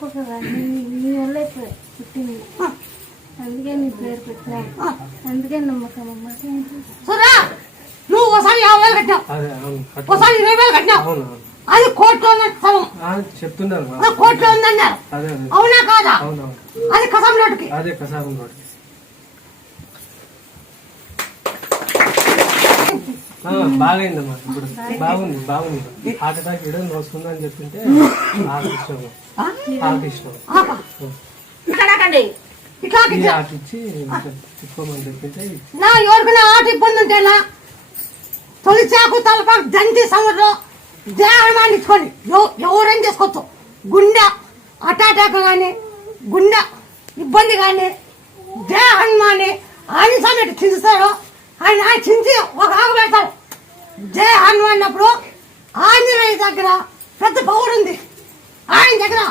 నీ వల్ల పుట్టింది, అందుకే నీ పేరు పెట్టినా, అందుకే నమ్మకం అమ్మ. నువ్వు ఒకసారి 50,000 కట్టినావు, ఒకసారి 20,000 కట్టినావు. అది కోర్టులో చెప్తున్నారు, కోర్టులో ఉందన్నారు. అవునా కాదా? అది కసం నోటికి. అదే కసాబం నోటికి. బాగైందమ్మా, ఇప్పుడు బాగుంది. హార్ట్ అటాక్ ఇవ్వడం వస్తుంది అని చెప్తుంటే తిప్పుకోమని చెప్పింటే ఎవరికైనా ఆట ఇబ్బంది ఉంటేనా తొలి చాకు తలప దంతి సముద్రం దేహమాన్ని ఇచ్చుకోండి. ఎవరేం చేసుకోవచ్చు. గుండె అటాక్ కానీ గుండె ఇబ్బంది కానీ దేహాన్ని ఆయన సమేట చించుతాడు. ఆయన చించి ఒక ఆకు పెడతాడు. జయ హనుమాన్ అన్నప్పుడు ఆంజనేయ దగ్గర పెద్ద పవర్ ఉంది. ఆయన దగ్గర